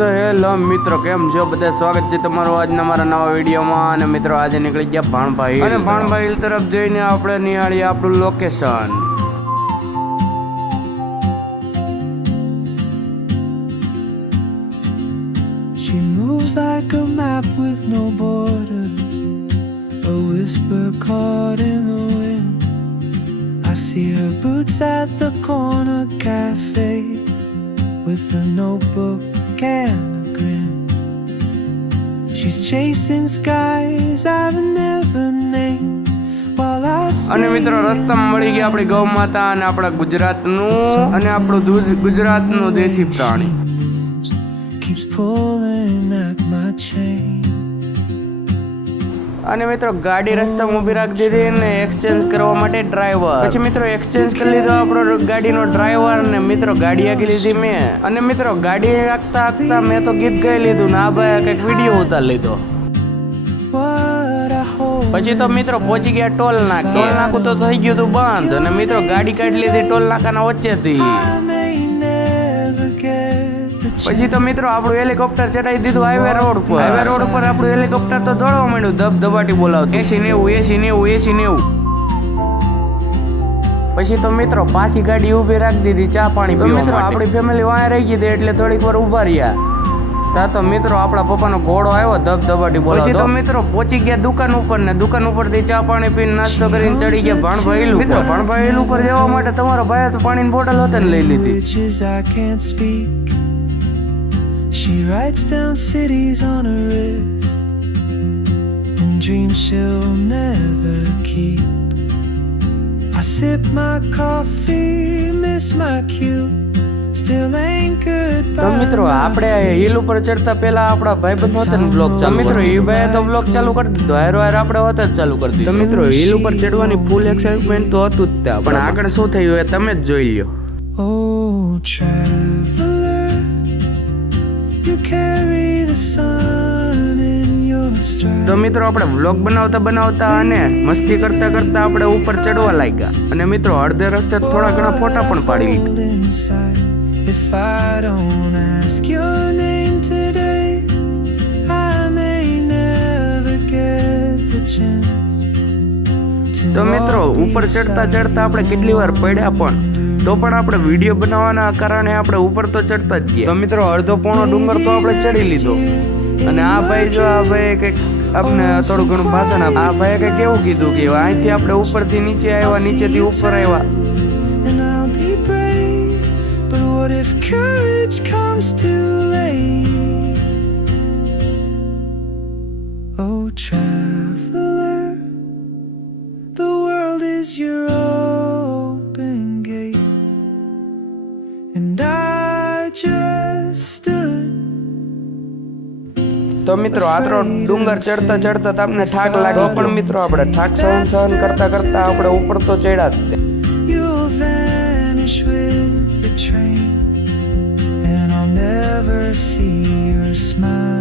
તો હેલો મિત્રો, કેમ છો બધા? સ્વાગત છે તમારું આજના મારા નવા વિડીયોમાં. અને મિત્રો આજે નીકળી ગયા ભાણભાઈ અને ભાણભાઈ હિલ તરફ જઈને આપણે નિહાળીએ આપણું location. She moves like a map with no borders, a whisper caught in the wind. I see her boots at the corner cafe with a notebook and a grin. She's chasing skies I've never named while I અને stay મિત્રો રસ્તામાં મળી ગયા આપણી ગૌ માતા અને આપણા ગુજરાતનું અને આપણું ગુજરાતનું દેશી પ્રાણી. keeps pulling at my chain. અને મિત્રો ગાડી રસ્તામાં ઊભી રાખી દીધી ને એક્સચેન્જ કરવા માટે ડ્રાઈવર. પછી મિત્રો એક્સચેન્જ કરી લીધો આપણો ગાડીનો ડ્રાઈવર ને મિત્રો ગાડી આગી લીધી મેં. અને મિત્રો ગાડી રાખતા રાખતા મેં તો ગીત ગાઈ લીધું ને આ ભાઈ કંઈક વિડીયો ઉતારી લીધો. What I hope પછી તો મિત્રો પહોંચી ગયા ટોલ નાકે. ટોલ નાકું તો થઈ ગયું હતું બંધ અને મિત્રો ગાડી કાઢી લીધી ટોલ નાકાના વચ્ચેથી. I may never get the પછી તો મિત્રો આપણું હેલિકોપ્ટર ચડાવી દીધું હાઈવે રોડ પર. હાઈવે રોડ પર આપણું હેલિકોપ્ટર તો દોડવા માંડ્યું ધબધબાટી બોલાવતું 80-90. પછી તો મિત્રો પાછી ગાડી ઊભી રાખી દીધી ચા પાણી પીવા. મિત્રો આપણી ફેમિલી વાંહે રહી ગઈ એટલે થોડીક વાર ઊભા રહ્યા. તા તો મિત્રો આપણા પપ્પાનો ઘોડો આવ્યો ધબધબાટી બોલાવતો. પછી તો મિત્રો પહોંચી ગયા દુકાન ઉપર ને દુકાન ઉપરથી ચા પાણી પીને નાસ્તો કરીને ચડી ગયા ભાણભાઈ હિલ. મિત્રો ભાણભાઈ હિલ ઉપર જવા માટે તમારો ભાઈએ તો પાણીની બોટલ હોતે ને લઈ લીધી. languages I can't speak. She writes down cities on her wrist and dreams she'll never keep. I sip my coffee, miss my cue, still anchored by તો મિત્રો આપણે હિલ ઉપર ચડતા પહેલા આપણા ભાઈબંધ હોતે ને બ્લોગ ચાલુ. મિત્રો એ ભાઈએ તો બ્લોગ ચાલુ કરી દીધો, હારો હાર આપણે હોતે જ ચાલુ કરી દીધું. તો મિત્રો હિલ ઉપર ચડવાની ફૂલ એક્સાઇટમેન્ટ તો હતું જ ત્યાં, પણ આગળ શું થયું એ તમે જ જોઈ લ્યો. Oh, traveler, you carry the sun in your stride. તો મિત્રો આપણે વ્લોગ બનાવતા બનાવતા અને મસ્તી કરતા કરતા આપણે ઉપર ચડવા લાગ્યા. અને મિત્રો અડધે રસ્તે થોડા ઘણા ફોટા પણ પાડી લીધા. Inside. If I don't ask your name today, I may never get the chance to તો મિત્રો ઉપર ચડતા ચડતા આપણે કેટલી વાર પડ્યા પણ તો પણ આપણે વિડીયો બનાવવાના કારણે આપણે ઉપર તો ચડતા જ ગયા. તો મિત્રો અડધો પોણો ડુંગર તો આપણે ચડી લીધો. અને આ ભાઈ જો આ ભાઈ કંઈક આપણે થોડું ઘણું ભાષણ આ ભાઈએ કંઈક એવું કીધું કે અહીંથી આપણે ઉપરથી નીચે આવ્યા, નીચેથી ઉપર આવ્યા. and I'll be brave, but what if courage comes too late? Oh, traveler, the world is your open gate, and I just stood. તો મિત્રો આટલો ડુંગર ચડતા ચડતા તમને થાક લાગ્યો પણ મિત્રો આપણે થાક સહન કરતા કરતા આપણે ઉપર તો ચડ્યા જ. You'll vanish with the train, and I'll never see your smile.